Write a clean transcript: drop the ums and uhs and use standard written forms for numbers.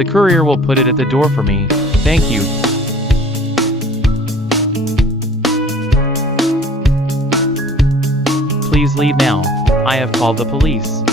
The courier will put it at the door for me. Thank you. Please leave now. I have called the police.